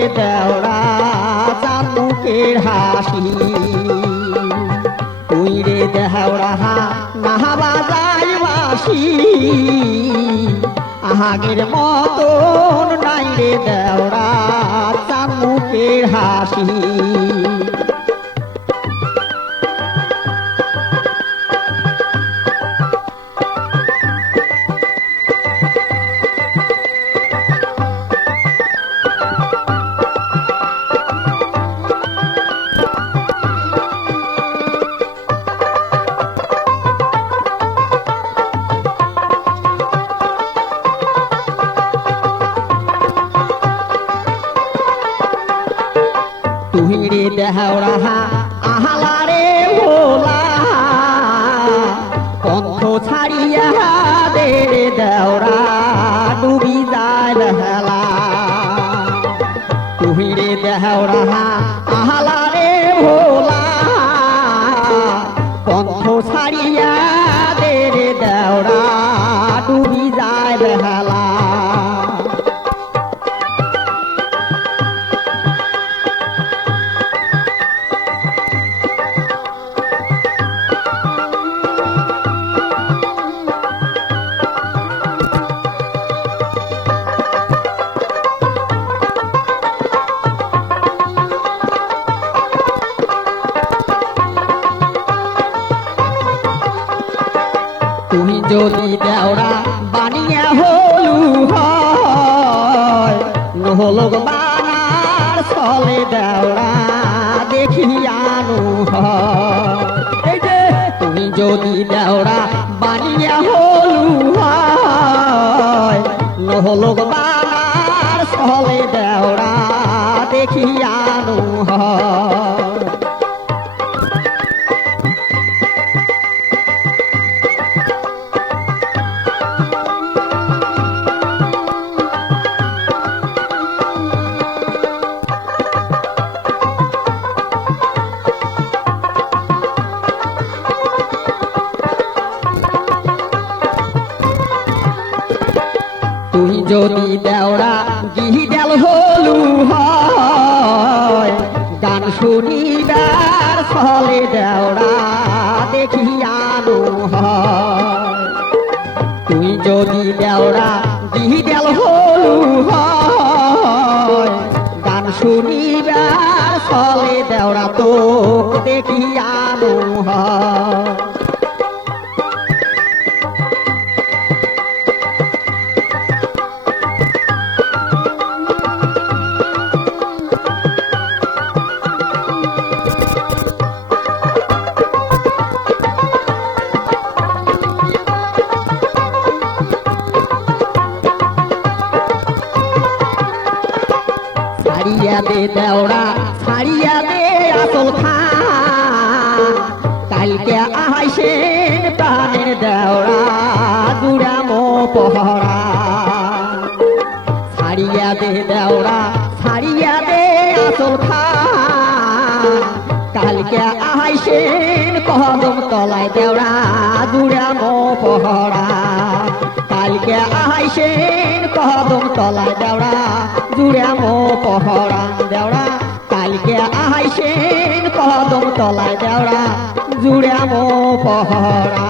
রে দেওড়া চাঁদ মুখের হাসি তুই রে দেওড়া নাহাবা যাই বাসি আহাগের মতন নাই রে দেওড়া চাঁদ মুখের হাসি তুই রে দেওড়া আহালা রে ভোলা পন্থ ছাড়িয়া দে রে দেওড়া ডুবি যায় বেলা তুই রে দেওড়া আহালা রে ভোলা পন্থ ছাড়িয়া দে রে দেওড়া ডুবি যায় বেলা তুমি যদি দেওড়া বানিয়া হলু হয় নহলক বানার চলে দেওড়া দেখিয়ানো হয় তুমি যদি দেওড়া বানিয়া হলু হয় নহলক বানার চলে দেওড়া দেখিয়ানো হয় তুই যদি দেওড়া গিহিদেল হলু হয় গান শুনিবার চলে দেওড়া দেখিয়ানো হয় তুই যদি দেওড়া গিহিদেল হলু হয় গান শুনিবার চলে দেওড়া তো দেখিয়ানো হয় ছাড়িয়া দে দেওড়া ছাড়িয়া দে আসল খান কালকে আইসেন প্রাণের দেওড়া জুড়ামো পহরা ছাড়িয়া দে দেওড়া ছাড়িয়া দে আসল খান কালকে আইসেন কদম তলায় দেওড়া জুড়ামো পহরা কালকে আইসেন কদম তলায় দেওড়া জুড়ামো পহরা দেওড়া কালকে আইসেন কদম তলায় দেওড়া জুড়ামো পহরা